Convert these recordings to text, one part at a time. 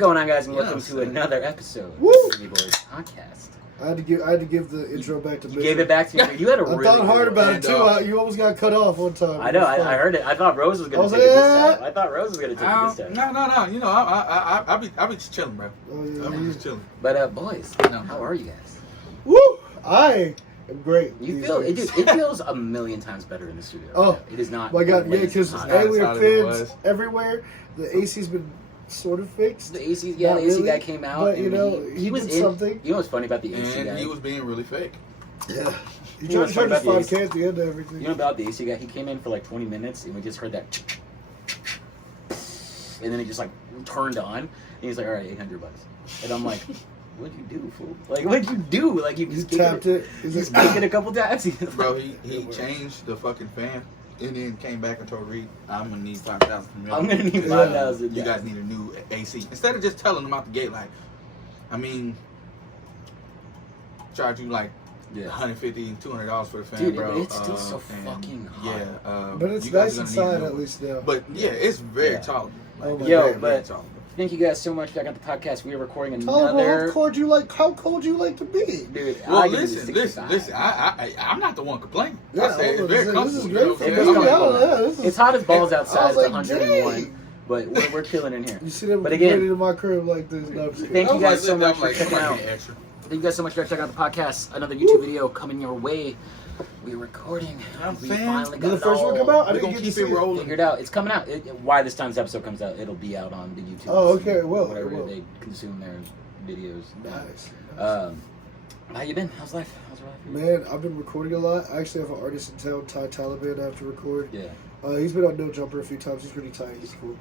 going on, guys, and welcome to another episode Woo! of the Boys Podcast. I had to give the intro back to You gave it back to me. You had a really I thought hard good about one. it too. You almost got cut off one time. I know. I heard it. I thought Rose was going to take it this time. I thought Rose was going to take it this time. No. You know, I be just chilling, bro. Oh, yeah, I be just chilling. But boys, how are you guys? Woo! I am great. You feel it, dude, it feels a million times better in the studio. Oh, right now. It is not. My God, yeah, because hot. we hot are as it fans everywhere. The AC's been sort of fixed. The AC, yeah, Not the AC really, guy came out. but, and you know, he was did in something. You know what's funny about the AC guy? And he was being really fake. Yeah. You know tried what's to funny charge about us 5K at the end of everything. You know about the AC guy? He came in for like 20 minutes, and we just heard that, and then he just like turned on, and he's like, "All right, $800." And I'm like, "What'd you do, fool? Like, what'd you do? Like, you just tapped it. He's taking a couple taps." Bro, he changed the fucking fan and then came back and told Reed, I'm gonna need 5,000 from you. I'm gonna need 5,000. You guys need a new AC. Instead of just telling them out the gate, like, I mean, charge you like $150 and $200 for the fan, dude, bro. But it's still so fucking hot. Yeah, but it's nice inside at least now. But yeah, it's very tall. Oh my Yo, God. but thank you guys so much. Back on the podcast, we are recording Tell them another. how cold you like to be. Dude, Well, I give it a listen. 65. I'm not the one complaining. Yeah, I say it's very this comfortable. is you great know for what It I'm is saying? comfortable. It's hot as balls outside. I was It's like, 101. dang. But we're killing in here. You see them But again- complaining in my crib like this. No, I'm just kidding. Thank you guys so I'm much for like, checking out. extra. Thank you guys so much for checking out the podcast. Another YouTube video coming your way. We're recording. I'm We saying, finally Did got the it first one all come out? I We're didn't gonna get to keep see it rolling. figured out. It's coming out. Why this time's episode comes out, it'll be out on the YouTube. Oh, okay, well, whatever well. they consume their videos. Nice. How you been? How's life? How's life? Man, I've been recording a lot. I actually have an artist in town, Ty Taliban, I have to record. Yeah. He's been on No Jumper a few times. He's pretty tight. He's cool.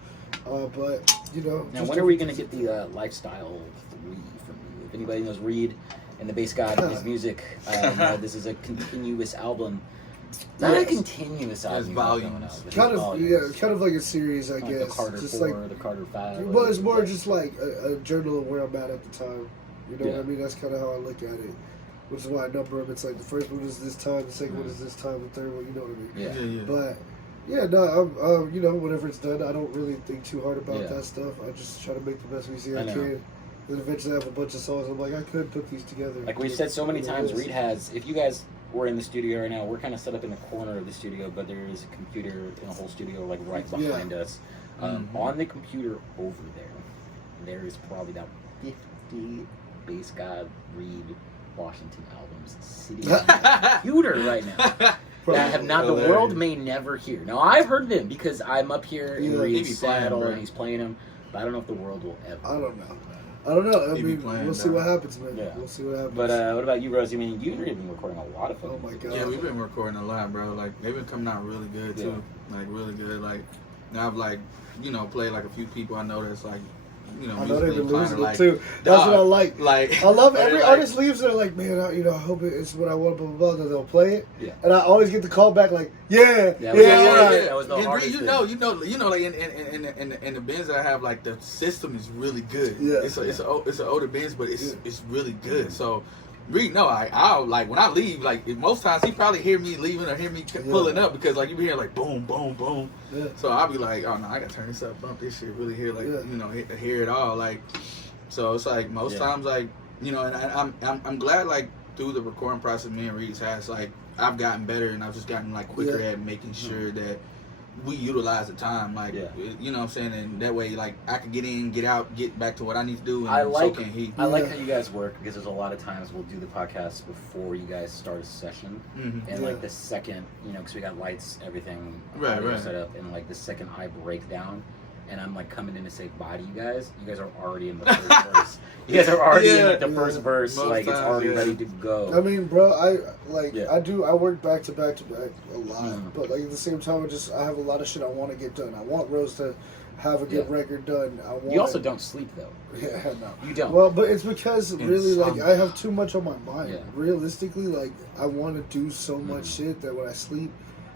But, you know. Now, just when are we gonna get the Lifestyle 3 from you? If anybody knows Reed and the Bass God and his music, this is a continuous album. Not a Yes. continuous album. It's volumes. coming out, but Kind it's of, volumes. yeah, kind of like a series, I Like guess. the Carter just 4, like, the Carter 5. well, it's more just like a journal of where I'm at the time. You know Yeah. what I mean? That's kind of how I look at it. Which is why I number them. It's like the first one is this time, the second one is this time, the third one, you know what I mean? Yeah. But yeah, no, I'm, you know, whenever it's done, I don't really think too hard about Yeah. that stuff. I just try to make the best music I I know. can. Then eventually I have a bunch of songs. I'm like, I could put these together. Like we've said so many You know, times, it's- Reed has. If you guys were in the studio right now, we're kind of set up in the corner of the studio, but there is a computer in a whole studio like right Yeah. behind us. On the computer over there is probably about 50 Bass God Reed Washington albums sitting on the computer right now. That have not the world may never hear. Now I've heard them because I'm up here in Yeah, he be Reed's playing, saddle bro. and he's playing them, but I don't know if the world will ever. I don't know. I He be mean, playing, we'll see dog. what happens, man. Yeah. We'll see what happens. But what about you, Rose? I mean, you've been recording a lot of Oh fucking my music. God. Yeah, we've been recording a lot, bro. Like, they've been coming out really good, too. Like, really good. Like, now I've, like, you know, played, like, a few people I know that's, like, you know, I know they've been musically losing inclined, it too. That's what I like. Like, I love but every like- artist leaves. They're like, man, I hope it's what I want. Blah blah blah. Then they'll play it, Yeah. and I always get the call back like, yeah, Yeah, yeah. that was the And hardest you know, like in the Benz that I have, like the system is really good. Yeah. It's an older Benz, but it's really good. So, Reed, no, I'll like when I leave, like most times he probably hear me leaving or hear me pulling up because like you be hearing like boom, boom, boom. Yeah. So I'll be like, oh no, I gotta turn this up, bump this shit, really hear like Yeah. you know hear it all. Like, so it's like most times like you know, and I'm glad like through the recording process me and Reed's has like I've gotten better and I've just gotten like quicker at making sure that we utilize the time, like you know what I'm saying, and that way like I can get in, get out, get back to what I need to do, and I like so can he. I like how you guys work because there's a lot of times we'll do the podcast before you guys start a session, and like the second, you know, because we got lights, everything audio set up, and like the second I break down, and I'm like coming in to say bye to you guys are already in the first verse. You guys are already in like the first verse, Most like it's times, already ready to go. I mean, bro, I work back to back a lot, but like at the same time, I have a lot of shit I want to get done. I want Rose to have a good record done. You also don't sleep though. Yeah, no. You don't. Well, but it's because really, like, some I have too much on my mind. Yeah. Realistically, like, I want to do so much shit that when I sleep,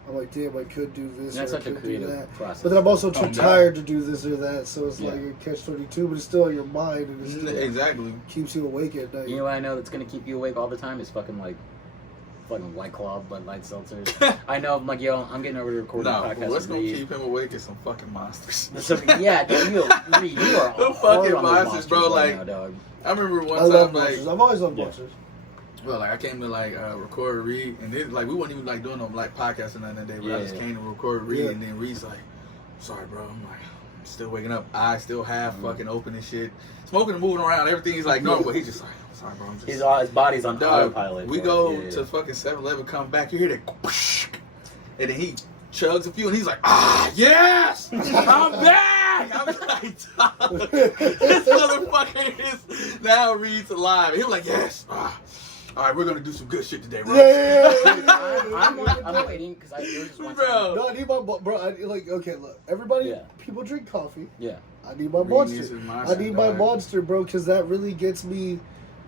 I'm like, damn, I could do this That's or I such a could do creative that. process. But then I'm also too Calm down. tired to do this or that, so it's Yeah. like a catch-22, but it's still in your mind, and it still Exactly. keeps you awake at night. You know what I know that's gonna keep you awake all the time is fucking like fucking White Claw, Bud Light seltzers. I know. I'm like, yo, I'm getting over to recording the podcast. What's gonna keep him awake is some fucking monsters. So, yeah, dude, you are the fucking monsters, bro. Like, now, dog. I remember one I time, love like, monsters. I've always loved monsters. well, like I came to like record Reed, and then like we weren't even like doing no like podcast or nothing that day, but I just came to record Reed, and then Reed's like, "Sorry, bro." I'm like, I'm still waking up. I still have fucking open and shit, smoking and moving around. Everything's like normal. But he's just like, "I'm sorry, bro." I'm just His body's on autopilot. We go to fucking 7-Eleven, come back, you hear that, and then he chugs a few, and he's like, yes, I'm back. I'm like, this motherfucker is now Reed's alive. And he was like, yes. All right, we're gonna do some good shit today, bro. I'm waiting because I just want to. No, I need my okay, look, everybody, people drink coffee. Yeah. I need my monster. I need my monster, bro, because that really gets me.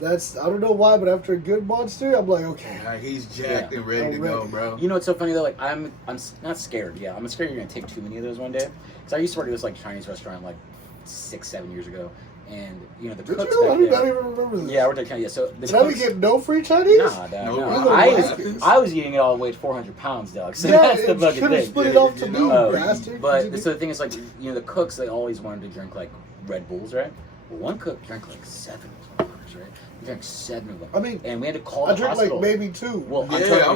I don't know why, but after a good monster, I'm like, okay. Like, he's jacked and ready to go, bro. You know what's so funny though? Like I'm not scared. Yeah, I'm scared you're gonna take too many of those one day. Because I used to work at this like Chinese restaurant like 6-7 years ago, and you know the cooks. I do not even remember this. Yeah, we're talking. Yeah, so the did I get no free Chinese? Nah, dog, no. I was eating it all, weighed 400 pounds, dog. So that's the fucking thing. Split it off to me, bastard. But so the thing is, like, you know, the cooks, they always wanted to drink like Red Bulls, right? Well, one cook drank like 7 motherfuckers, right? He drank 7 of them. I mean, and we had to call the hospital. I drank like maybe 2. Well, I'm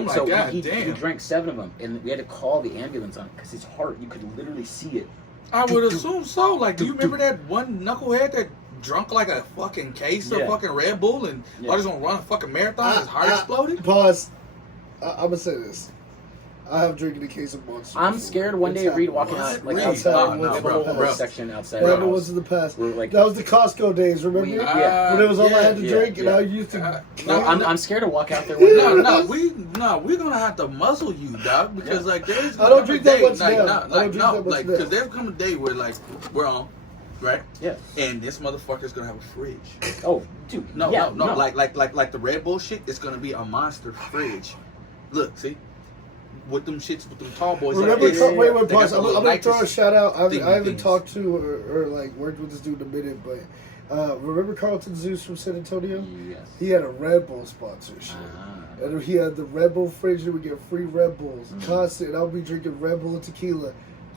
like, so God he damn. He drank 7 of them, and we had to call the ambulance on it because his heart, you could literally see it. I would assume so. Like, do you remember that one knucklehead that drunk like a fucking case of fucking Red Bull and I was gonna run a fucking marathon? His heart exploded. Pause. I'm gonna say this. I have drinking a case of Monster. I'm scared one day Reed walking out like outside. Bro. Section outside. That was in the past. Like, that was the Costco days. Remember? When it was all I had to drink, and I used to. I'm scared to walk out there. We're gonna have to muzzle you, dog, because like there's. I don't drink that much now. Because there's come a day where like we're on. Right? Yeah. And this motherfucker's gonna have a fridge. Oh, dude. No. Like the Red Bull shit, it's gonna be a monster fridge. Look, see? With them shits, with them tall boys. Remember, wait, pause. I'm gonna throw a shout out. I haven't talked to or like worked with this dude in a minute, but remember Carlton Zeus from San Antonio? Yes. He had a Red Bull sponsorship. And he had the Red Bull fridge that would get free Red Bulls. Constant. I'll be drinking Red Bull and tequila.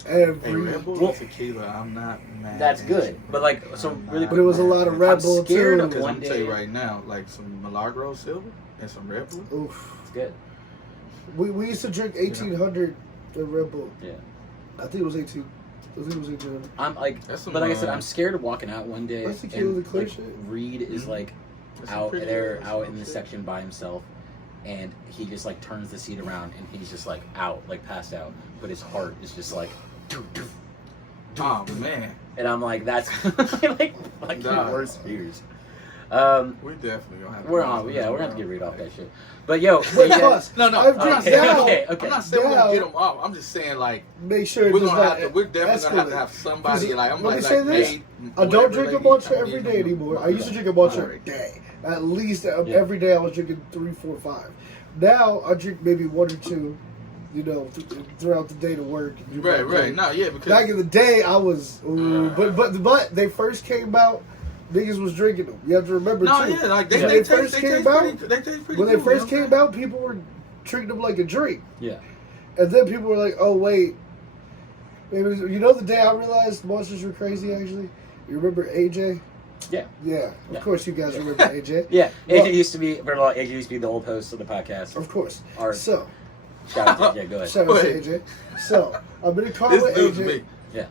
Red Bull and tequila, I'm not mad. That's good, but like, so really, but it was a lot of Red Bull too. Because I'm tell you right now, like some Milagro Silver and some Red Bull. Oof, it's good. We used to drink 1800 Red Bull. Yeah, I think it was 18. I think it was 1800. I'm like, but like I said, I'm scared of walking out one day. That's tequila, the clear like, shit. Reed is like out in the section by himself. And he just like turns the seat around and he's just like out, like passed out. But his heart is just like, doo, doo, doo, oh man. And I'm like, that's like the worst fears. We're definitely gonna have. We're gonna have to get Reed off that shit. But yo, no. I'm not saying we're gonna get him off. I'm just saying like make sure we're definitely gonna have somebody like I'm like hey, I don't drink a monster every day anymore. I used to drink a monster a day. At least every day I was drinking 3, 4, 5. Now I drink maybe 1 or 2, you know, throughout the day to work. Right. No, yeah, because back in the day I was, but they first came out, niggas was drinking them. You have to remember too. Yeah, like when they first came out, people were treating them like a drink. Yeah. And then people were like, oh wait, maybe you know the day I realized monsters were crazy. Actually, you remember AJ? Yeah. Of course, you guys remember AJ. Yeah, AJ used to be. AJ used to be the old host of the podcast. Of course. So, shout out to AJ. Go ahead. Shout out to AJ. So I'm in the car with AJ. Yeah.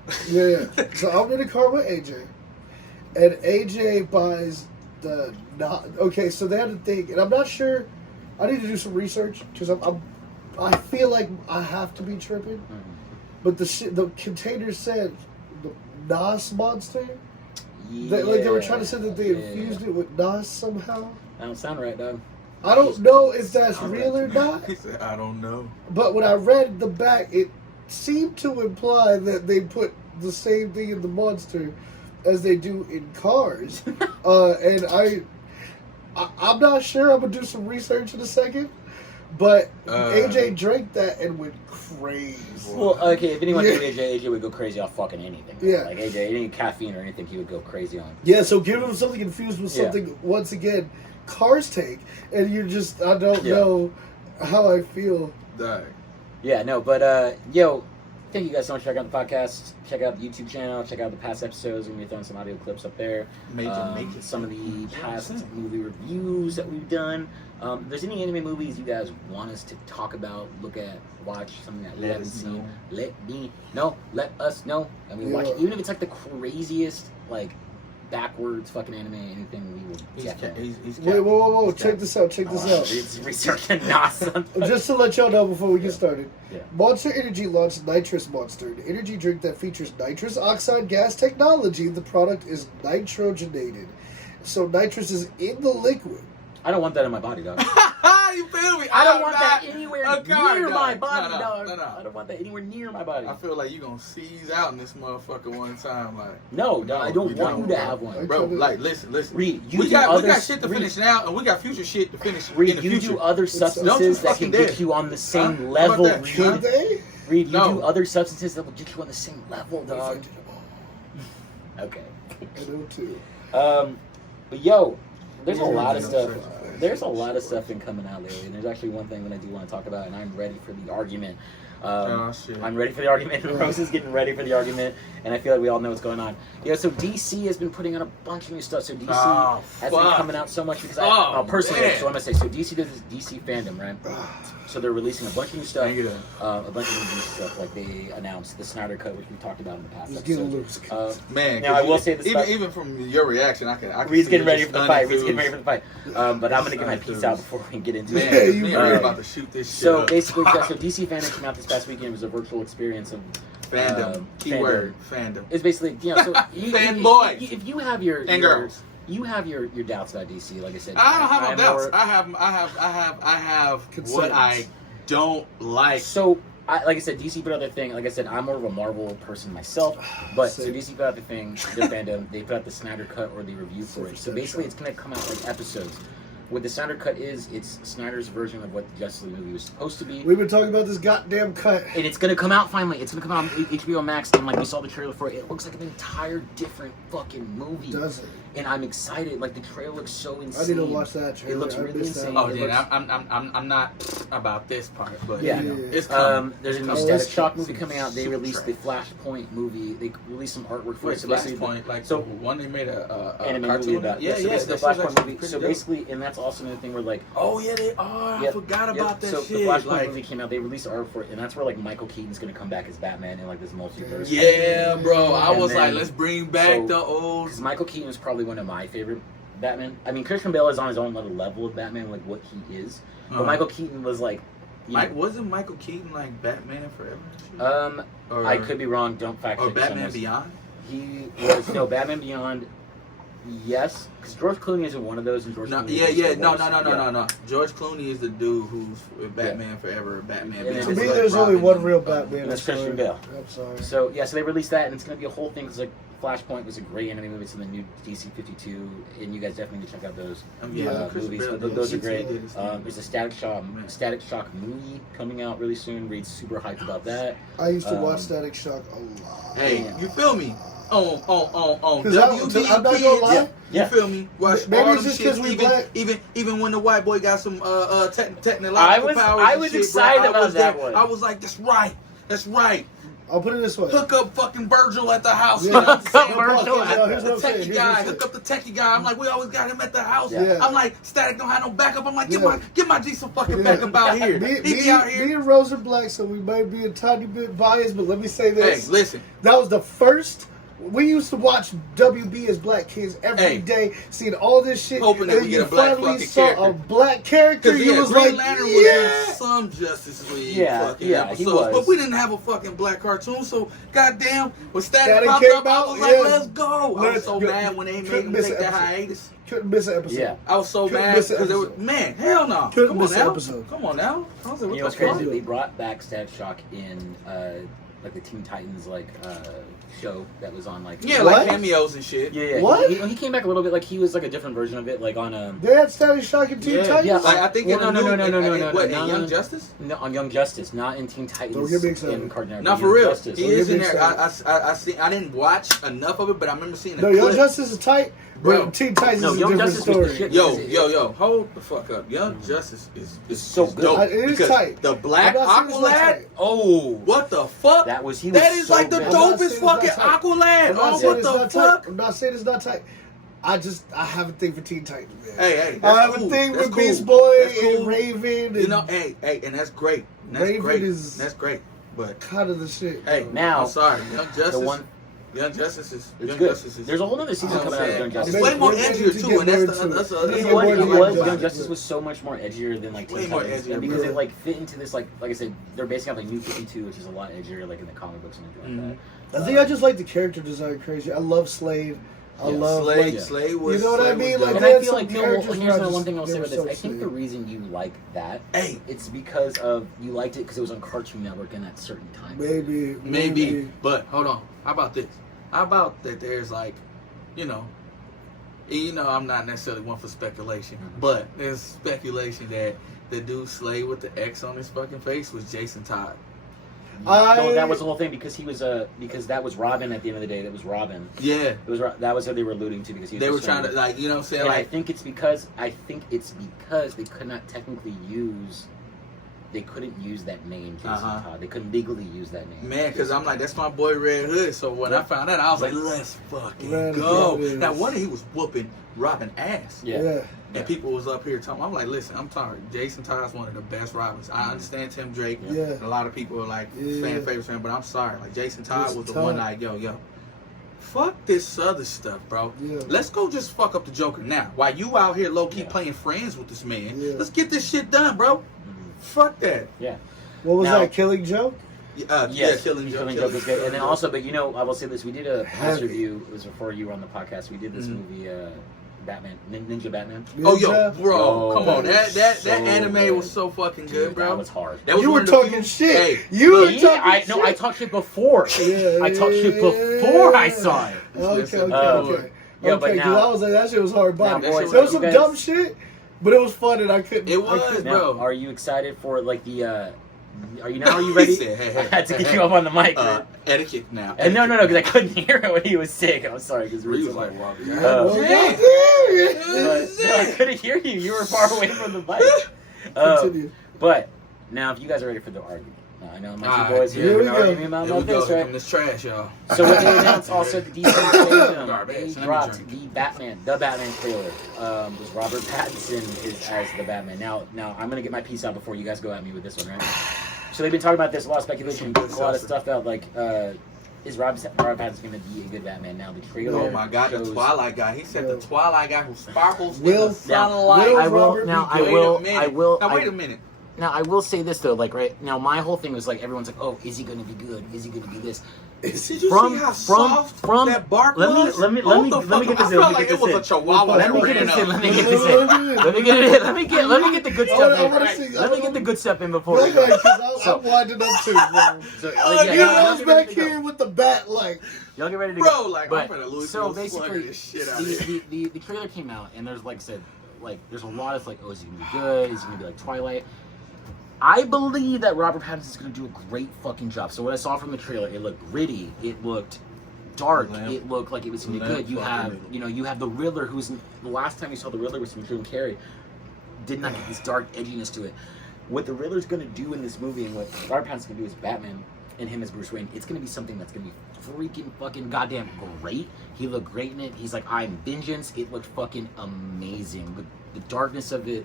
So I'm in the car with AJ, and AJ buys the okay. So they had a thing, and I'm not sure. I need to do some research because I feel like I have to be tripping, but the container said the Nas Monster. They were trying to say that they infused it with Nas somehow. That don't sound right, dog. I don't know if that's real or not. He said, I don't know. But when I read the back, it seemed to imply that they put the same thing in the Monster as they do in cars. And I'm not sure. I'm going to do some research in a second. But AJ drank that and went crazy. Well, okay, if anyone knew AJ would go crazy off fucking anything. Yeah. Like AJ, any caffeine or anything, he would go crazy on. Yeah, so give him something infused with something, once again, cars take. And you're just, I don't know. how I feel. Yeah, no, but yo, thank you guys so much for checking out the podcast. Check out the YouTube channel. Check out the past episodes. We're going to be throwing some audio clips up there. Some of the past movie reviews that we've done. If there's any anime movies you guys want us to talk about, look at, watch, something that we haven't seen, let us know. I mean, watch, even if it's like the craziest, like, backwards fucking anime, anything we will check out. Wait, whoa, check this out. It's researching NASA. Just to let y'all know before we get started. Yeah. Monster Energy launched Nitrous Monster, an energy drink that features nitrous oxide gas technology. The product is nitrogenated. So nitrous is in the liquid. I don't want that in my body, dog. You feel me? I don't want that anywhere near my body, dog. No. I don't want that anywhere near my body. I feel like you gonna seize out in this motherfucker one time, like. No, dog. I don't want you to have one, bro. Like, listen. Reed, we got shit to finish now, and we got future shit to finish Reed, in the future. You do other substances that can get you on the same level, Reed. Reed, you do other substances that will get you on the same level, dog. Okay. I know too. But yo, there's a lot of stuff. There's a lot of stuff been coming out lately, and there's actually one thing that I do want to talk about, and I'm ready for the argument. I'm ready for the argument. Rose is getting ready for the argument, and I feel like we all know what's going on. Yeah, so DC has been putting out a bunch of new stuff. So DC has been coming out so much because personally, so I'm gonna say, so DC does this DC fandom, right? So they're releasing a bunch of new stuff, a bunch of new stuff. Like they announced the Snyder Cut, which we talked about in the past episode. Man, now I will say this. Even from your reaction, I can. Reed's getting ready for the fight. But I'm gonna get my piece out before we get into it. You're about to shoot this shit. So basically, so DC fandom came out this past weekend. It was a virtual experience of fandom. Keyword fandom. It's basically so fanboy. If you have your girls. You have your doubts about DC, like I said. I don't have no doubts. I have what I don't like. So, like I said, DC put out their thing. Like I said, I'm more of a Marvel person myself. But so DC put out the thing, their fandom. They put out the Snyder Cut or the review for it. So basically, it's gonna come out like episodes. What the Snyder Cut is, it's Snyder's version of what the Justice League movie was supposed to be. We've been talking about this goddamn cut. And it's gonna come out finally. It's gonna come out on HBO Max, and like we saw the trailer for it. It looks like an entire different fucking movie. Does it? And I'm excited. Like the trailer looks so insane. I need to watch that trailer. It looks really insane. Oh yeah, I'm not about this part, but yeah. It's coming. There's a new Static Shock movie coming out. They released the Flashpoint movie. They released some artwork for it. So Flashpoint, like so one they made a anime cartoon movie about. Yeah, so the Flashpoint movie. So basically, and that's also another thing where like. Oh yeah, they are. I forgot about that so shit. So the Flashpoint movie came out. They released art for it, and that's where like Michael Keaton's gonna come back as Batman in like this multiverse. Yeah, bro. I was like, let's bring back the old. Because Michael Keaton is probably one of my favorite Batman. I mean, Christian Bale is on his own level of Batman, like what he is. But Michael Keaton was like. Wasn't Michael Keaton like Batman Forever? I could be wrong. Don't fact check. Or Batman Beyond. He was Batman Beyond. Yes, because George Clooney isn't one of those. And George Clooney no. George Clooney is the dude who's Batman Forever, Batman. To me, there's only one real Batman. That's Christian Bale. I'm sorry. So so they released that, and it's gonna be a whole thing. Cause like Flashpoint was a great anime movie. It's in the new DC 52, and you guys definitely need to check out those movies. Those are great. There's a Static Shock movie coming out really soon. Reed's super hyped about that. I used to watch Static Shock a lot. Hey, you feel me? On WB I'm not gonna lie. You feel me? Watch maybe all it's just because we black. Even when the white boy got some technological powers. I was excited about that one. I was like, that's right. I'll put it this way. Hook up fucking Virgil at the house. Yeah. Hook up Virgil at the techie guy. Hook up the techie guy. I'm like, we always got him at the house. Yeah. I'm like, Static don't have no backup. I'm like, get my G some fucking backup out here. Me and Rose are black, so we might be a tiny bit biased, but let me say this. Hey, listen. That was the first. We used to watch WB as black kids every day, seeing all this shit. Hoping that we get a black fucking character. A black character. You was Green like, Lantern was in some Justice League fucking episodes, he was. but we didn't have a fucking black cartoon. So goddamn, when Static popped came up, out, I was like, let's go. I was so mad when they made him take that hiatus. Couldn't miss an episode. Yeah. I was so mad because there was hell no. Couldn't miss an episode. Come on now. I was like, you know what's crazy? They brought back Static Shock in like the Teen Titans show that was on like like cameos and shit. Yeah. What? He came back a little bit like he was like a different version of it, like on They had Static Shock in Teen Titans. Yeah, I think no, what, in Young Justice? No, on Young Justice, not in Teen Titans. Don't get me excited. In Cartoon Network. Not for real. Justice. He is in there. I didn't watch enough of it, but I remember seeing a clip. Young Justice is tight. bro. Teen Titans is a Young different Justice was the story. shit. Yo, hold the fuck up. Young Justice is so good. dope. It is because tight. the Black I'm not saying it's not Aqualad. tight. Oh, what the fuck? That was That is so like the good. I'm not dopest saying it's not fucking tight. Aqualad. I'm not Oh, saying what it's the not fuck? tight. I'm not saying it's not tight. I have a thing for Teen Titans, man. Hey, I have that's a thing That's with Beast Boy That's cool. and Raven. You And know, hey, and that's great. That's Raven great. is- That's great. But kind of the shit. hey, bro. Now, I'm sorry, Young Justice. one- Justice is. It's Young good. Justice is. There's a whole other season I'm coming out of saying, Young it's Justice. way more We're ready edgier to too, get and that's more the. into That's it. a, You that's know a what? Young It like was Justice. Young about Justice it. was so much more edgier than like Way Teen more Titans, edgier, and because bro. it like fit into this like I said, they're basing off like New 52, which is a lot edgier like in the comic books and everything like that. I think I just like the character design crazy. I love Slade. I Yeah, love Slade, like, Slade was. you know what I Slade mean? was Like, dope. And they I had feel some like no. Well, characters here's where I one thing I'll just- say they about were this. so I think the sick. reason you like that, Hey. it's because of you liked it because it was on Cartoon Network in that certain time. Maybe. But hold on. How about this? How about that? There's like, you know, I'm not necessarily one for speculation, but there's speculation that the dude Slade with the X on his fucking face was Jason Todd. No, that was the whole thing because he was because that was Robin at the end of the day. That was Robin. Yeah, It was that was how they were alluding to because he was they were just trying to like, you know what I'm saying? And I Like, think it's because they could not technically use. They couldn't use that name, Jason Todd. They couldn't legally use that name. man, because I'm like, that's my boy Red Hood. So when I found that, I was like, let's fucking Red go. Hood is- Now, one he was whooping Robin ass. Yeah. And people was up here talking. I'm like, listen, I'm sorry. Jason Todd's one of the best Robins. I understand Tim Drake. Yeah. And a lot of people are like fan favorites for him, but I'm sorry. Like Jason Todd Jason was the Todd. one like, yo, fuck this other stuff, bro. Yeah. Let's go just fuck up the Joker now. While you out here low key playing friends with this man, let's get this shit done, bro. Fuck that. Yeah. What was Now- that? Killing Joke? Yes, Killing Joke. Joke is good. And then also, but I will say this: we did a press Heavy. review. It was before you were on the podcast. We did this movie, Batman, Ninja Batman. Oh, yo, Ninja? bro, Yo, come on. That so anime good. was so fucking good, Dude, bro. that was hard. That was You one were of the talking few- shit. Hey, You were Yeah, talking shit. I talked shit before. I talked shit before I saw it. Okay. Yeah, but Okay, because now- I was like, that shit was hard body. Now, boys, There was you some guys- dumb shit, but it was fun and I couldn't. It was, I couldn't- Now, bro. are you excited for like the? Are you ready? He said, hey, I had to get you up on the mic. Etiquette now. And no, because I couldn't hear it when he was sick. I'm sorry, because He was like, wow, no, I couldn't hear you. You were far away from the mic. Continue. But now, if you guys are ready for the argument, now, I know my two Alright, boys here here we are go. arguing about Here we go. this, Here right? come this trash, y'all. So what they announced also at the DC Stadium, Garbage. they Let me dropped drink. the Batman trailer. Was Robert Pattinson is as the Batman. Now I'm gonna get my piece out before you guys go at me with this one, right? So they've been talking about this, a lot of speculation, a lot of stuff out like, is Robert Pattinson gonna be a good Batman? Now the trailer. Oh my God, the shows- Twilight guy. He said the Twilight guy who sparkles Will- in the sunlight. Will I will. Robert Now be I good? will. Wait a minute. I will. Now wait a minute. Now I will say this though, like right now, my whole thing was like everyone's like, oh, is he gonna be good? Is he gonna be this? Did you From- see how from- soft from- that bark let me- was? let me- Hold let me- the let me fuck get up. this I in, felt let me like get it was this a in. chihuahua Let that me get ran this in. up. Let me get this in. Let me get it in. Let me get the good I stuff wanna in. see- Let me get the good stuff in before. Go we go. ahead, because I'm winding up too, bro. So, You yeah, know, y'all I was get back ready to go. here with the bat, like, Y'all get ready to Bro, go. like, But, I'm gonna lose so no basically, slug of this shit out here. the trailer came out, and there's like I said, like there's a lot of like, oh, is he gonna be good? Is he gonna be like Twilight? I believe that Robert Pattinson's gonna do a great fucking job. So what I saw from the trailer, it looked gritty, it looked dark, it looked like it was gonna be good. You have the Riddler, who's the last time you saw the Riddler was from Jim Carrey, did not get this dark edginess to it. What the Riddler's gonna do in this movie, and what Robert Pattinson's gonna do as Batman, and him as Bruce Wayne, it's gonna be something that's gonna be freaking fucking goddamn great. He looked great in it. He's like, I'm vengeance. It looked fucking amazing. The darkness of it,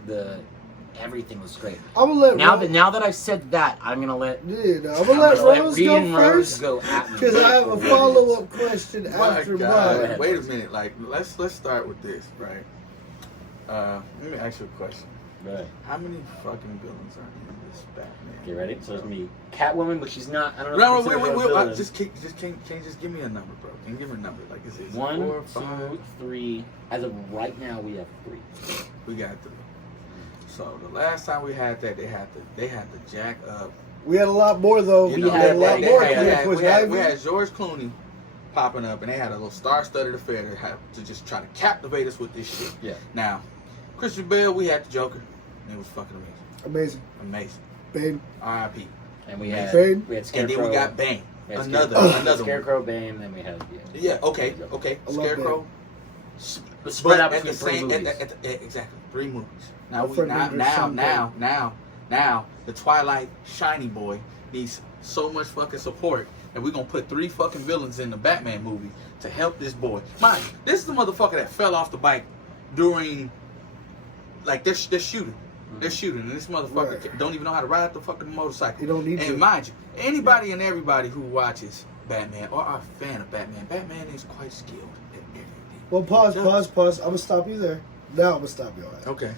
everything was great. I'm gonna let Now that I've said that, I'm gonna let I'm gonna let Rose Reed go and Rose first go at me. because I have a follow-up question My after God. mine. Wait a minute. Like, let's start with this, right? Let me ask you a question. Right. How many fucking villains are in this Batman? Get ready. So there's gonna be Catwoman, but she's not. I don't know. No, if you consider her a wait. villain. Can you just give me a number, bro? Can you give me a number? Like, is it 1, 4, 2, 5? 3. As of right now, we have 3. We got 3. So the last time we had that, they had to jack up. We had a lot more though. You We know, had a lot they more. had- Push we had Ivy. George Clooney popping up, and they had a little star-studded affair to just try to captivate us with this shit. Yeah. Now, Christian Bale, we had the Joker, and it was fucking amazing. Amazing. Amazing. Bane. R.I.P. And we had Bane. Scarecrow. And then we got Bane. We had Another Scarecrow, one. Scarecrow, Bane, then we had Yeah. Okay. I love Scarecrow. But spread out at the between 3 same, movies. Exactly 3 movies. Now My friend now, the Twilight Shiny Boy needs so much fucking support, and we're gonna put 3 fucking villains in the Batman movie to help this boy. Mind, this is the motherfucker that fell off the bike during, like, they're shooting. They're shooting, and this motherfucker don't even know how to ride the fucking motorcycle. You don't need and to. mind you, anybody and everybody who watches Batman or are a fan of Batman is quite skilled at everything. Well, pause. I'm gonna stop you there. Now I'm gonna stop you on that. Okay.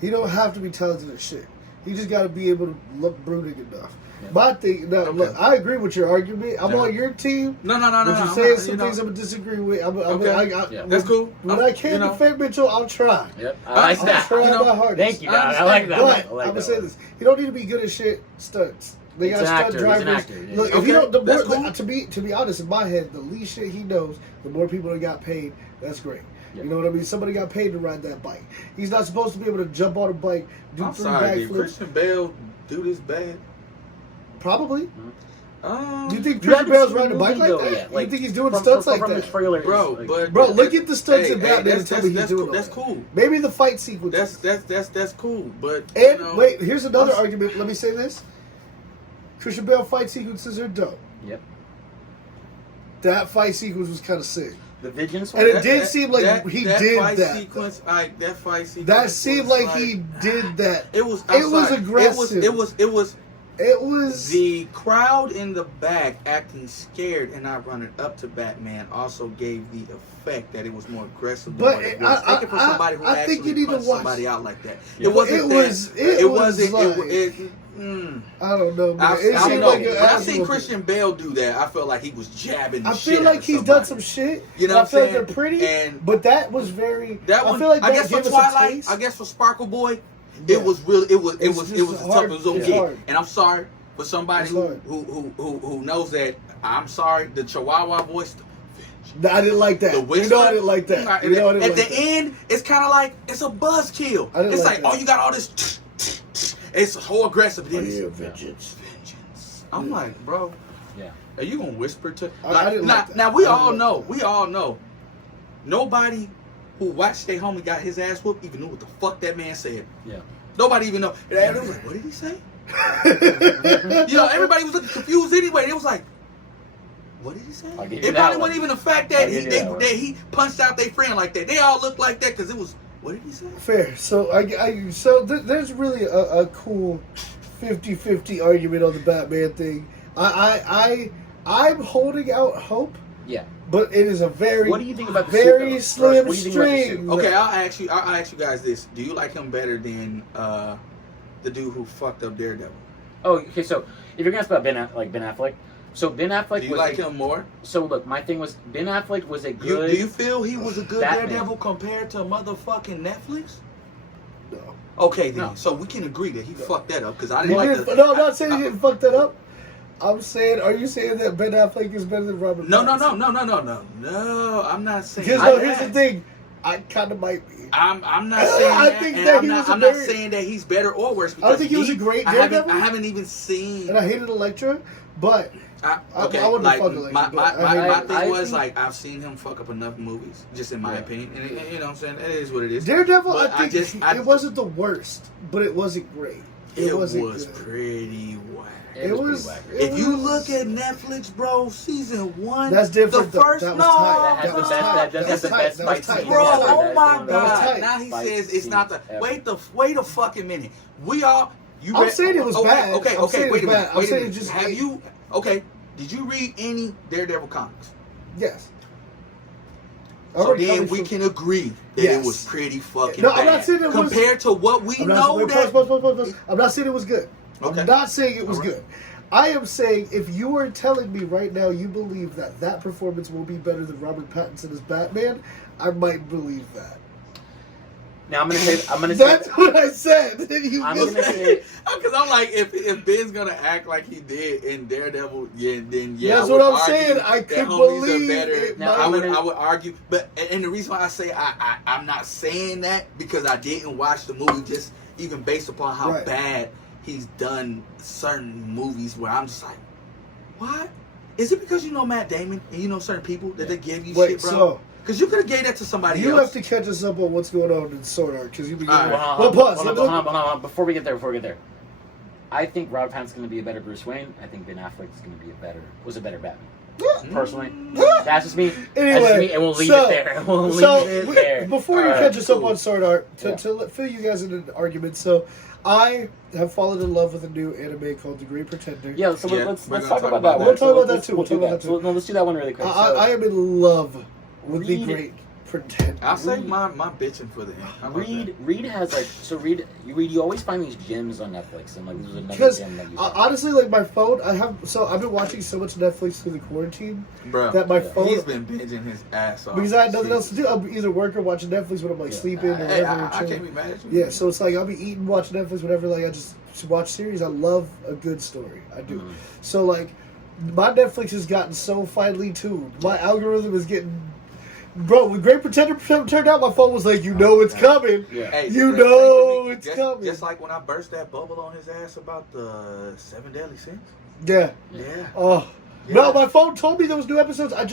He don't have to be talented as shit. He just got to be able to look brooding enough. Yeah. My thing, now, look, I agree with your argument. I'm on your team. No. But you're saying some things I'm gonna disagree with. That's cool. When I can defend Mitchell, I'll try. Yep, I like that. I'll try my hardest. Thank you, Don. I like that. But I like I'm gonna that say one. this: you don't need to be good at shit stunts. They He's got an stunt actor. drivers. He's an actor, yeah. Look, if you don't, that's cool. to be honest, in my head, the least shit he knows, the more people that got paid. That's great. Yeah. You know what I mean? Somebody got paid to ride that bike. He's not supposed to be able to jump on a bike, do I'm 3 sorry, did backflips. Christian Bale do this bad? Probably. Um, Do you think You Christian haven't Bale's seen the riding a bike movie, like though, that? yet. Like, You think he's doing from stunts like the that? trailers, bro, like- but Bro, look at the stunts in hey, Batman and tell me he's that's doing cool. all That's that. cool. Maybe the fight sequence. That's cool. But And you know, wait, here's another argument. Let me say this: Christian Bale fight sequences are dope. Yep. That fight sequence was kind of sick, The Vengeance and one? it did seem like he did fight that. Sequence, that fight sequence. That seemed was like he did that. It was. It was aggressive. It was It was the crowd in the back acting scared and not running up to Batman also gave the effect that it was more aggressive. Than But what it was. Take it from somebody who I think actually you need to punched watch somebody out like that. Yeah. It wasn't. It was like- I don't know, man. I It don't seemed know. like an When I asshole. seen Christian Bale do that, I felt like he was jabbing. I the shit feel out like of he's somebody. done some shit. You know I what feel I'm like they're saying? pretty, And but that was very. that I one, feel like I that guess for gave us a Twilight, taste. I guess for Sparkle Boy, Yeah. it was really, it was It's as just tough hard. as it was It's get. hard. And I'm sorry for somebody It's who, hard. who knows that. I'm sorry, the Chihuahua voice. I didn't like that. The You whistle. know I didn't like that. You know I didn't At like the that. end, it's kind of like it's a buzzkill. I didn't It's like like, that. oh, you got all this. It's so aggressive. Then it's vengeance. vengeance. I'm like, bro, Yeah. are you gonna whisper to? I didn't like that. Now we I didn't all like know. that. We all know. Nobody who watched Stay Home and got his ass whooped even knew what the fuck that man said. Yeah. Nobody even know. And it was like, what did he say? You know, everybody was looking confused anyway. It was like, what did he say? I'll give you It that probably one. wasn't even the fact I'll that give you that one. that he punched out their friend like that. They all looked like that because it was, what did he say? Fair. So there's really a cool 50-50 argument on the Batman thing. I'm holding out hope, Yeah. but it is a very What do you think about the very suit, though? slim Russ, what do you think about the string. suit? Okay, I'll ask you guys this. Do you like him better than the dude who fucked up Daredevil? Oh, okay. So if you're gonna ask about Ben Affleck, so Ben Affleck Do you was like him more? So look, my thing was Ben Affleck was a good. Do you feel he was a good Batman. Daredevil compared to motherfucking Netflix? No. Okay, then. No. So we can agree that he fucked that up because I He didn't like didn't- the. no, I'm not saying he didn't fuck that up. I'm saying, are you saying that Ben Affleck is better than Robert? No. Pattinson? No, I'm not saying. Because that. here's the thing, I kind of might be. I'm not saying I that, think and that I'm he not. was a I'm not very- saying that he's better or worse. I Because think he was a great I Daredevil. haven't even seen. And I hated Elektra, but I I wouldn't like fuck Elektra, my but I my hate- thing I was think- like I've seen him fuck up enough movies, just in my Yeah. opinion, and you know what I'm saying. It is what it is. Daredevil, But I think it wasn't the worst, but it wasn't great. It wasn't was good. pretty whack. It was pretty wacky. If you look at Netflix, bro, season 1, That's different, The though. first That was no, tight. That was has tight. the That best was fight tight. That was scene. tight. bro. That was Oh tight. my That was god! tight. Now he Fight says it's not the. scenes ever. Wait a fucking minute. We all. You I'm read- saying it was bad. Okay. I'm saying it Wait a was minute. bad. I'm Wait a saying minute. it just Have ain't- you? Okay. Did you read any Daredevil comics? Yes. So Already then coming we from- can agree that Yes. it was pretty fucking No, bad. I'm not saying it was- compared to what we I'm know not, that. pause. I'm not saying it was good. Okay. I'm not saying it was All right. good. I am saying if you were telling me right now you believe that performance will be better than Robert Pattinson as Batman, I might believe that. Now I'm gonna say That's what I said. You I'm missed gonna it. say Because I'm like, if Ben's gonna act like he did in Daredevil, then That's I would what I'm argue saying. I that could homies are believe better. it Now, might- I would argue, but and the reason why I say I'm not saying that because I didn't watch the movie just even based upon how Right. bad he's done certain movies where I'm just like, what? Is it because you know Matt Damon and you know certain people that they give you Wait, shit, bro? so Because you could have gave that to somebody else. You have to catch us up on what's going on in Sword Art because you be getting. Well, pause. Hold on. Before we get there. I think Robert Pattinson's going to be a better Bruce Wayne. I think Ben Affleck is going to be a better Batman. Personally, that's just me. Anyway, and we'll leave it there. Before you catch us up on Sword Art, to fill you guys in an argument, so I have fallen in love with a new anime called The Great Pretender. Yeah, so let's talk about that one. We'll talk about that too. Let's do that one really quick. I am in love with The Great Pretender. I'll say my bitching for the end. Reed has Reed, you always find these gems on Netflix, and like there's another gem that you honestly, like my phone, I've been watching so much Netflix through the quarantine that my phone. He's been binging his ass off because I had nothing else to do. I'll either work or watch Netflix when I'm like sleeping or whatever. I can't be mad at you. Yeah, so it's like I'll be eating, watching Netflix, whatever. Like I just watch series. I love a good story. I do. So like my Netflix has gotten so finely tuned. My algorithm is getting. Bro, when Great Pretender turned out, my phone was like, it's coming. Yeah. Hey, it's coming. Just like when I burst that bubble on his ass about the 7 Deadly Sins. Yeah. Oh. Yeah. No, my phone told me there was new episodes. I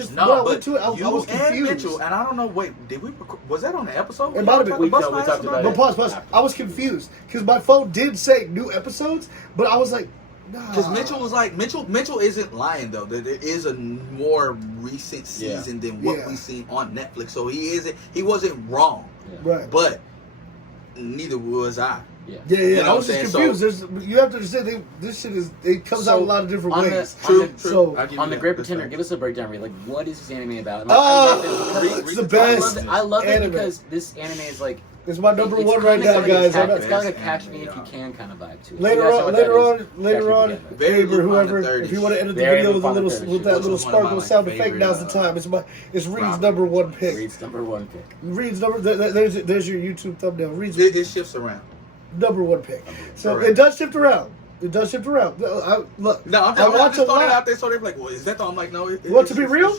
went to it. I was confused. Mitchell, and I don't know. Wait, was that on the episode? It might have been. We talked about it. No, pause. I was confused because my phone did say new episodes, but I was like, nah. Because Mitchell was like, Mitchell isn't lying though. There is a more recent season than what we seen on Netflix, so he wasn't wrong. Yeah. Right. But neither was I. Yeah. You know I was just confused. You have to understand, this shit it comes out a lot of different ways. True. So on the Great Pretender, give us a breakdown. Like, what is this anime about? It's the best. I love it because this anime is like. It's my number one right now, guys. It's kind of like a catch me if you can kind of vibe to it. Later on, Babe or whoever, if you want to edit the video with that little sparkle sound effect, now's the time. It's Reed's number one pick. Reed's number one pick. There's your YouTube thumbnail. Reed's it shifts around. Number one pick. So it does shift around. I'm just throwing it out there so they're like, well, is that the... I'm like, no. To be real,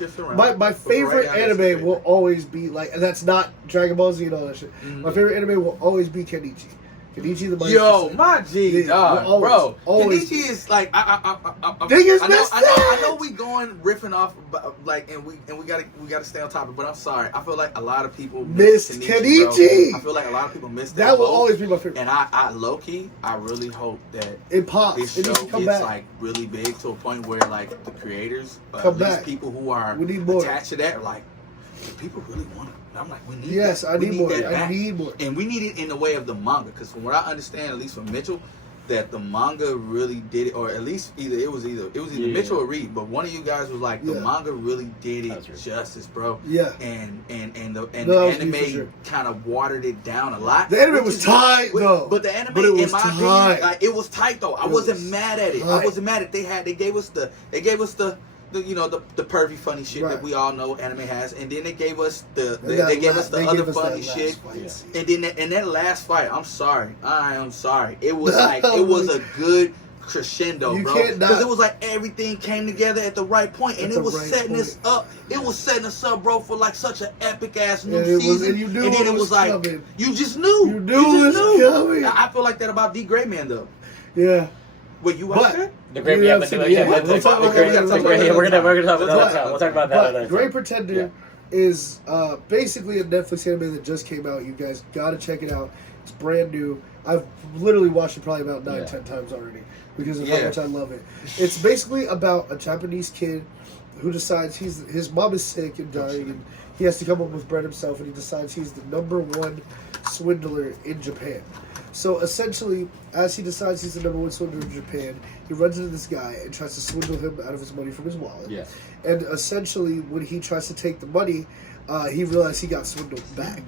my favorite anime will always be like, and that's not Dragon Ball Z and all that shit. Mm-hmm. My favorite anime will always be Kenichi. Kenichi the Mighty. Yo, my G, dog, bro. Kenichi is like, I know we going riffing off, like, and we gotta stay on topic. But I'm sorry, I feel like a lot of people missed Kenichi. I feel like a lot of people missed that. That will always be my favorite. And I low key, I really hope that it pops. This show gets like really big to a point where like the creators, these people who are attached to that, are like, do people really want it? I'm like, we need that. I need more. I need more. And we need it in the way of the manga. Because from what I understand, at least from Mitchell, that the manga really did it. Or at least it was either Mitchell or Reed. But one of you guys was like, the manga really did it justice, bro. Yeah. And the anime kind of watered it down a lot. The anime was tight, though. But the anime, in my opinion, like, it was tight, though. I wasn't mad at it. I wasn't mad at it. They gave us the the pervy funny shit that we all know anime has, and then they gave us the other funny shit, and then in that last fight, I am sorry, it was like it was a good crescendo, bro, because it was like everything came together at the right point, and it was setting us up. It was setting us up, bro, for like such an epic ass new season. And then it was like you just knew. You knew. Coming. I feel like that about D. Gray Man though. Yeah. Wait, you watched that? The Great, we'll talk about that. But Great Pretender is basically a Netflix anime that just came out. You guys gotta check it out. It's brand new. I've literally watched it probably about 9-10 times already because of how much I love it. It's basically about a Japanese kid who decides his mom is sick and dying, and he has to come up with bread himself, and he decides he's the #1 swindler in Japan. So essentially, as he decides he's the #1 swindler in Japan, he runs into this guy and tries to swindle him out of his money from his wallet. Yeah. And essentially, when he tries to take the money, he realized he got swindled back.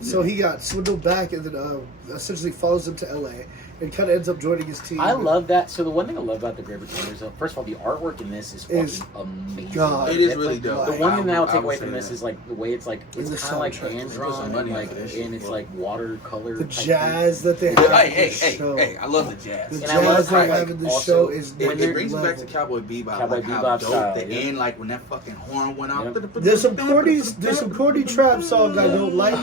So he got swindled back, and then essentially follows him to LA and kind of ends up joining his team. I love that. So the one thing I love about the Great Pretender is, first of all, the artwork in this is fucking amazing. God, it is really dope. The one thing that I'll take away from this is like the way it's kind of like hand drawn and it's like watercolor. The jazz that they have. Hey, I love the jazz. The jazz they have in the show is it brings me back to Cowboy Bebop. Like how dope the end, like when that fucking horn went out. There's some corny trap songs I don't like.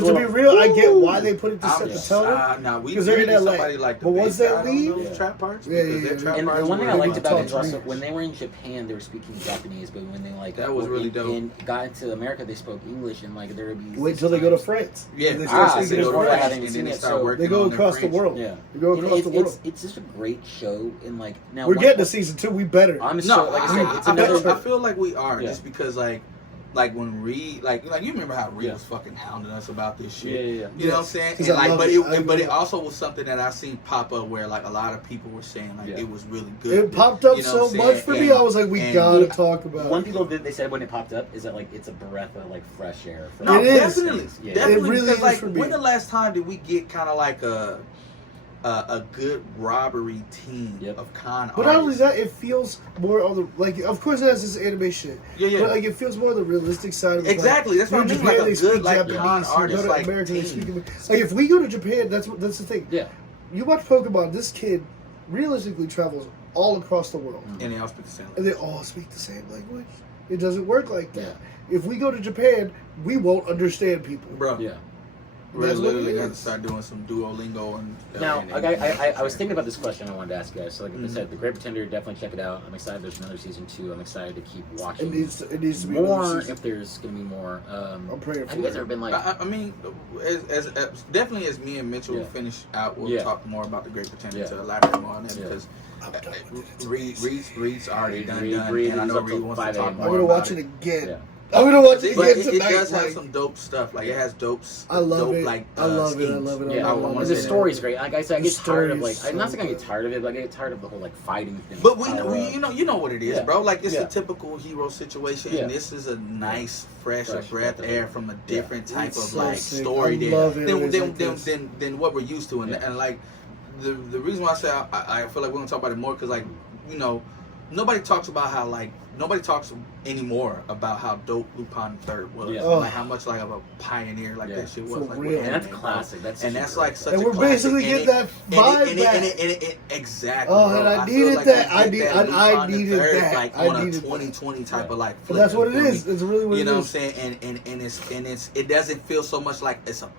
But to be real, I get why they put it to set the tone. Because they're in LA. like the but once they leave, trap parts. Yeah. And the one thing I liked about it is also when they were in Japan, they were speaking Japanese, but when they like that was really dope. And got into America, they spoke English, and like there would be wait till they go to France. Yeah, they start so speaking before French. I hadn't seen it, so they go across the world. Yeah, they go across the world. It's just a great show, and like now we're getting to season 2. We better. I'm so like I said, it's another. I feel like we are just because like when Reed, like you remember how Reed was fucking hounding us about this shit. Yeah. You know what I'm saying? And like, but it also was something that I seen pop up where like a lot of people were saying like it was really good. It popped up so much for me. I was like, we gotta talk about it. One people they said when it popped up is that like it's a breath of like fresh air. No, it is. Definitely. It really is like, for me. when the last time did we get kind of like a good robbery team of con but artists? not only that, it feels more on the like. Of course, it has this animation. Yeah. But like, it feels more on the realistic side of it. Exactly. Like, that's what I mean. Japan, Like they a speak good like Japanese. con artist, You go to like America, they team. speak. Like if we go to Japan, that's the thing. Yeah. You watch Pokemon. This kid realistically travels all across the world, and they all speak the same. and they all speak the same language. It doesn't work like that. If we go to Japan, we won't understand people, Bro. Yeah. We're literally going to start doing some Duolingo and now. I was thinking about this question I wanted to ask you guys. So like I said, The Great Pretender, definitely check it out. I'm excited. There's another season 2. I'm excited to keep watching. It needs to be more if there's gonna be more. I'm praying for have you guys ever been like? I mean, as definitely as me and Mitchell finish out, we'll talk more about The Great Pretender to elaborate more on that because Reed's already done, and I know Reed wants to talk more. I'm gonna watch it about again. Yeah. I'm gonna watch it But again it tonight. does have some dope stuff. Like it has dope. I love it. Like I love it. I schemes. love it. Yeah, and the story's great. Like I said, I get tired of like. story I'm is not so saying I get good. tired of it, but I get tired of the whole like fighting thing. But you know what it is, Yeah. bro. Like it's Yeah. a typical hero situation, Yeah. and this is a nice, fresh breath of air from a different type It's of so like sick. story I there love it. It's like this. than what we're used to, and like the reason why I say I feel like we're gonna talk about it more because like nobody talks about how like. Nobody talks anymore about how dope Lupin III was, Yeah. like how much like of a pioneer like that shit was. For like, real. And that's classic. That's like such and a we're classic. basically getting that vibe back. Exactly. Oh, bro. and I feel needed like that. we I get need- that I Lupin needed III, that. Like I on a needed that. 2020 type of like. But that's what it is. It's really what it is. You know what I'm saying? And it doesn't feel so much like it's a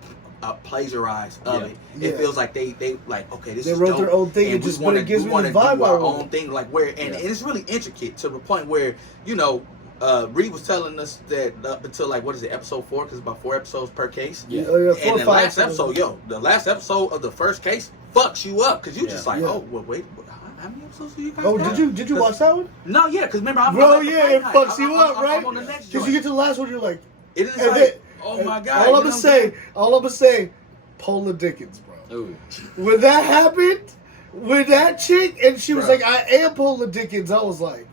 plagiarized of it. It feels like they like okay, this they is wrote dope, their own thing. and It just we wanna, it gives we me wanna the vibe do I our want. own thing, like where and it's really intricate to the point where Reed was telling us that up until like what is it, episode 4? Because it's about 4 episodes per case. Yeah. 4 or And the 5 last episode, the last episode of the first case fucks you up because you just like, Yeah. oh, well, wait, how many episodes do you guys? Oh, got? did you watch that one? No, yeah, because remember, I'm Bro, at the yeah, fight it night. fucks you up, right? I'm on the next Because joint. you get to the last one, you're like, It is and like, then- oh my god. all you I'm gonna say, Paula Dickens, bro. Ooh. When that happened, with that chick, and she was Bro. like, I am Paula Dickens, I was like,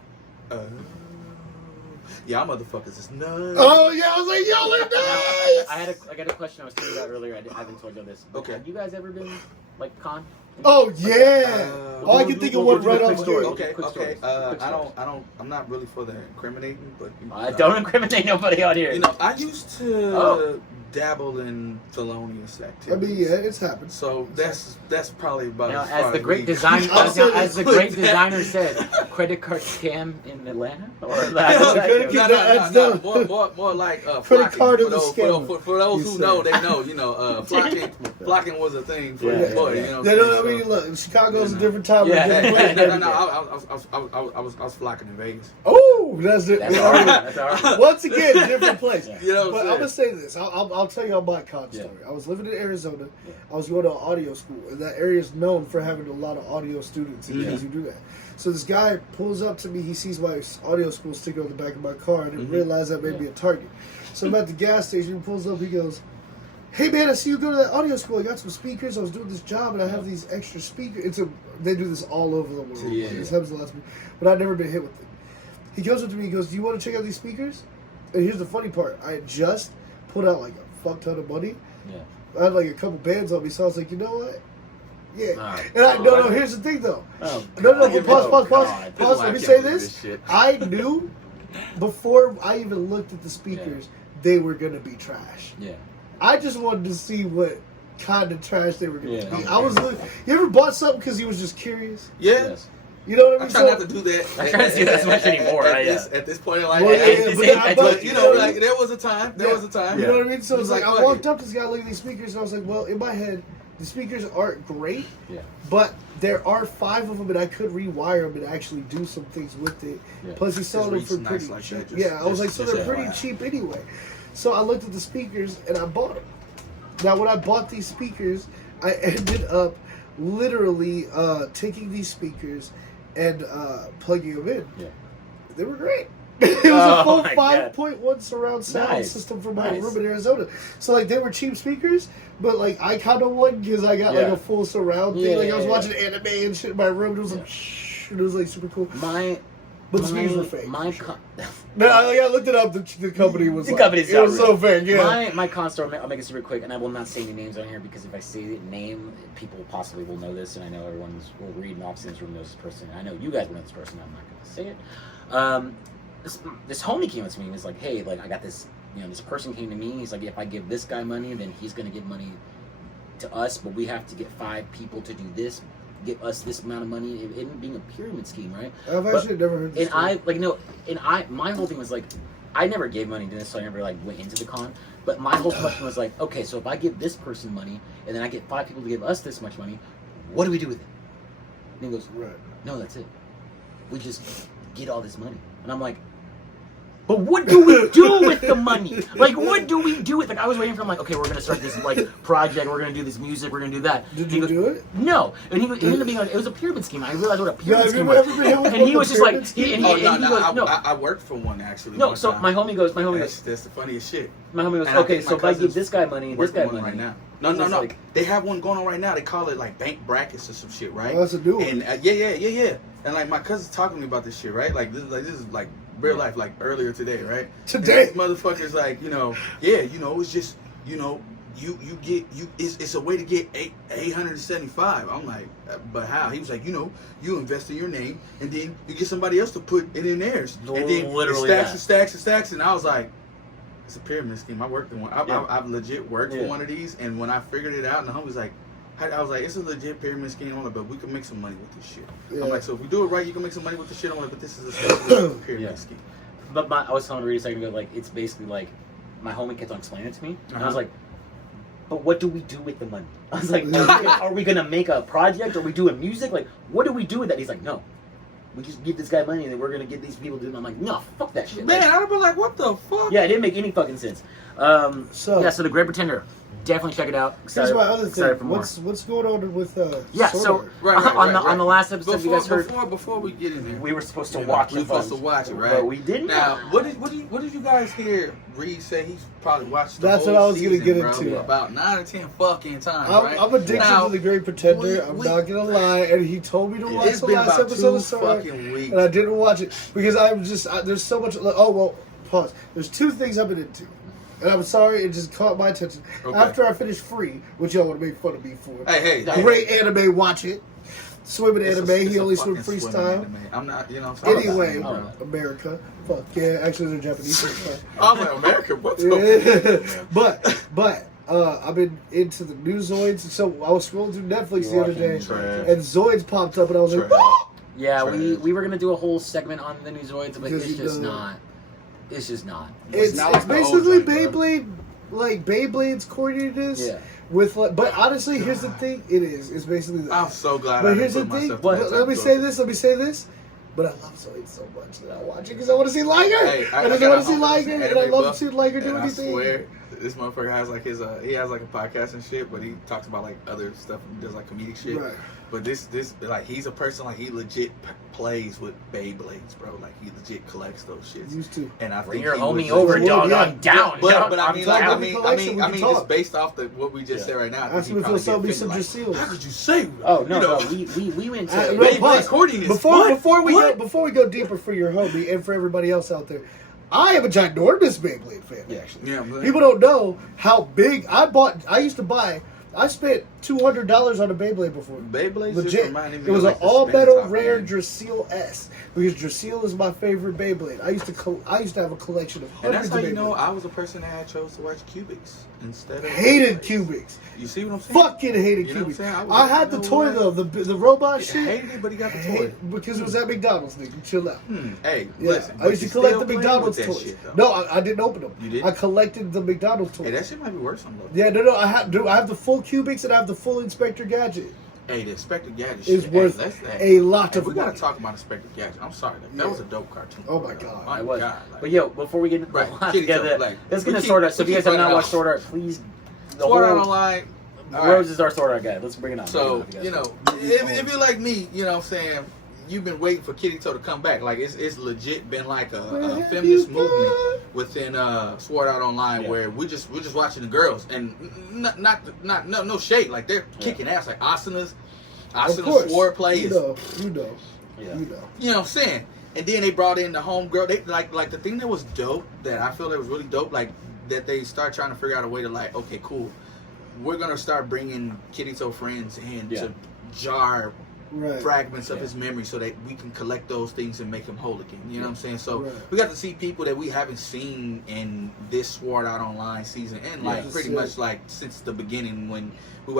y'all motherfuckers is nuts. oh yeah, I was like, y'all are nuts. I got a question I was thinking about earlier. I haven't told you this. But Okay. Have you guys ever been like con? Oh yeah. Oh, I can think of one right off the story. door. Okay, Quick okay. stories. I'm not really for the incriminating, but Don't incriminate nobody on here. You know, I used to dabble in felonious I activities. mean, yeah, it's happened. So that's probably about Now, as as far the great we- designer, I'll say as the this great quick. designer said, credit card scam in Atlanta, or credit that. card- more like Credit flocking. card For is a those, scam. for those You who know, said. they know. You know, flocking was a thing for Yeah, your boy. yeah. You know, They what know I'm what I mean? saying? Look, Chicago's You a know. different time. Yeah. a different So, place. no, I was flocking in Vegas. Oh, that's it. That's all right. That's all right. Once again, different place. Yeah. You know what But I'm I'm gonna saying? say this. I'll tell you my con Yeah. story. I was living in Arizona. Yeah. I was going to an audio school, and that area is known for having a lot of audio students and kids who do that. So this guy pulls up to me. He sees my audio school sticker on the back of my car. I didn't realize that made me a target. So I'm at the gas station. He pulls up. He goes, "Hey man, I see you go to that audio school. I got some speakers. I was doing this job, and I have these extra speakers. They do this all over the world. Yeah. This happens a lot to me, but I've never been hit with it." He goes up to me. He goes, "Do you want to check out these speakers?" And here's the funny part. I had just put out like a fuck ton of money. Yeah. I had like a couple bands on me, so I was like, you know what? Yeah. Oh, And I God. no, here's the thing though. Oh, No, God. but pause. God. Let me say this. I knew before I even looked at the speakers, they were gonna be trash. Yeah. I just wanted to see what kind of trash they were gonna Yeah. be. I was. You ever bought something because you was just curious? Yeah. Yes. You know what I I mean? try not to do that. I try not to do that so much anymore, At this point in life, Well, yeah, but you know, like there was a time. There was a time. You know what I mean? So He it's was like like, I fuck walked it. up to this guy looking at these speakers, and I was like, well, in my head, The speakers aren't great, Yeah. but there are 5 of them, and I could rewire them and actually do some things with it. Yeah. Plus, he sold them for nice pretty like cheap. that. I was like, so they're pretty FYI. cheap anyway. So I looked at the speakers and I bought them. Now, when I bought these speakers, I ended up literally taking these speakers and plugging them in. Yeah. They were great. It was a full my God. 5.1 surround sound Nice. system for my Nice. room in Arizona. So like they were cheap speakers, but like I kind of won because I got like Yeah. a full surround thing. Yeah, Like I was yeah, watching anime and shit in my room. It was like, and it was like super cool. But the speakers were fake. No, I looked it up. The company was The like, company's it was not so real. fake. Yeah. My con store, I'll make it super quick, and I will not say any names on here because if I say the name, people possibly will know this, and I know everyone will read and obviously in this room knows this person. I know you guys will know this person. I'm not going to say it. This homie came up to me and was like, "Hey, like I got this, this person came to me. He's like, if I give this guy money, then he's going to give money to us, but we have to get 5 people to do this." Get us this amount of money, it ended up being a pyramid scheme, right? I've actually never heard this. My whole thing was like, I never gave money to this, so I never like went into the con. But my whole question was like, okay, so if I give this person money, and then I get 5 people to give us this much money, what do we do with it? And he goes, Right. no, that's it. We just get all this money, and I'm like, but what do we do with the money? Like, what do we do with it? Like, I was waiting for him, like, okay, we're going to start this, like, project. We're going to do this music. We're going to do that. Did And he you goes, do it? No. And he ended up being like, it was a pyramid scheme. I realized what a Yeah, pyramid have scheme you was. ever been hit with And he a was just like, pyramid scheme? I worked for one actually. no, one so time. my homie goes, That's the funniest shit. my homie goes, And I okay, think so my if I give cousins this guy money, this guy Working money. one right now. No. Like, They have one going on right now. They call it like bank brackets or some shit, right? Oh, that's a new one. And yeah. And like my cousin's talking to me about this shit, right? Like this is like real life, like earlier today, right? Today? And this motherfucker's like, it's just, it's a way to get 875. I'm like, but how? He was like, you invest in your name and then you get somebody else to put it in theirs, and then Literally it that. stacks and stacks. And I was like, it's a pyramid scheme. I worked in one. Yeah. I've legit worked Yeah. for one of these, and when I figured it out, and the homie was like, I was like, it's a legit pyramid scheme on it, but we can make some money with this shit. Yeah. I'm like, so if we do it right, you can make some money with this shit on it, but this is a pyramid Yeah. scheme. But I was telling Reed a second ago, like, it's basically like, my homie kept on explaining it to me. And I was like, but what do we do with the money? I was like, are we going to make a project? Are we doing music? Like, what do we do with that? He's like, no. We just give this guy money and then we're going to get these people to do it. I'm like, no, fuck that shit. Man, Like, I'd have been like, what the fuck? yeah, it didn't make any fucking sense. So The Great Pretender. Definitely check it out. Here's my other excited thing. for more. What's going on with Yeah, Sword so Art? Right. on the last episode, you guys heard Before we get in there, we were supposed to watch we it. were supposed to watch it, right? But we didn't. Now, what did you guys hear Reed say? He's probably watched the That's whole what I was gonna season, get bro, into. about 9 or 10 fucking times, right? I'm addicted Now, to The Great Pretender. I'm not gonna lie, and he told me to watch It's the been last about episode 2 of Sword Art, fucking weeks. and I didn't watch it because there's so much. Pause. There's 2 things I've been into. And I'm sorry, it just caught my attention. Okay. After I finished Free, which y'all want to make fun of me for. Hey. Great anime, watch it. Swimming anime, It's he only a swim fucking swimming freestyle. anime. I'm not, Anyway, Oh. America. Fuck yeah, actually they're Japanese. So it's fine. I'm like, America, what's going Yeah. But I've been into the new Zoids. So I was scrolling through Netflix the other day, Trash. and Zoids popped up, and I was like, Trash. "Oh!" Yeah, we Trash. were gonna do a whole segment on the new Zoids, but Because it's you just know- not. It's just not. It's not like the old basically joint, bro. Beyblade, like Beyblade's corniness. Yeah. With like, but honestly, here's the thing: it's basically that. I'm so glad I But didn't here's the put thing. myself But in that let me type say of this. But I love Zoid so much that I watch it because I want to see Liger. Hey, I just got want a to see homie Liger, that's and I anime love buff, to see Liger do and anything. I swear, this motherfucker has like he has like a podcast and shit, but he talks about like other stuff, and does like comedic shit. Right. But this like he's a person like he legit plays with Beyblades, bro. Like he legit collects those shits. Used to. And I Bring think your he homie was over, just- dog. Yeah. I'm down. But dog. I I'm mean, talking like, about the collection, we can just talk. based off what we just Yeah. said right now. I Ask think him if he he'll probably sell me get some offended, Dracils. How could you say? that? Oh no, You know, no, we went to. No, Beyblade pause. corniness. Before What? we go deeper for your homie and for everybody else out there, I am a ginormous Beyblade fan. Yeah. Actually, Yeah, man. people don't know how big I spent $200 on a Beyblade before. Beyblades just Legit. reminded me It was of an like the all metal Spinatop rare game. Drasil S because Drasil is my favorite Beyblade. I used to have a collection of And hundreds that's how of you know Beyblades. I was a person that chose to watch Cubics instead of Hated Beyblades. Cubics. You see what I'm saying? Fucking hated You know what I'm Cubics. saying? I had the no toy way. though, the robot I shit. hated it, but he got the toy. Hate- because it was at McDonald's, nigga. Chill out. Hey, Yeah, listen. I used to collect the McDonald's toys. toys. No, I didn't open them. You didn't? I collected the McDonald's toys. Hey, that shit might be worse on low. Yeah, no, I have the full full cubics and I have the full Inspector Gadget. Hey, the Inspector Gadget is worth a lot of money. We gotta talk about Inspector Gadget. I'm sorry, that was a dope cartoon. Oh my god, it was. God, like, but yo, before we get into the together, it's gonna Sword Art. So if you guys have not watched Sword Art, please. Sword Art Online. Rose is our Sword Art guy. Let's bring it on. So if you're like me, you know what I'm saying. You've been waiting for Kirito to come back. Like it's legit been like a feminist movement within Sword Art Online where we're just watching the girls and no shade. Like they're kicking ass. Like Asuna sword play is you know. You know what I'm saying? And then they brought in the homegirl. They like the thing that was dope that I feel that was really dope. Like that they start trying to figure out a way to like, okay, cool. We're gonna start bringing Kirito friends in to jar fragments of his memory so that we can collect those things and make him whole again. You know what I'm saying? So we got to see people that we haven't seen in this Sword Art Online season and like pretty much like since the beginning when we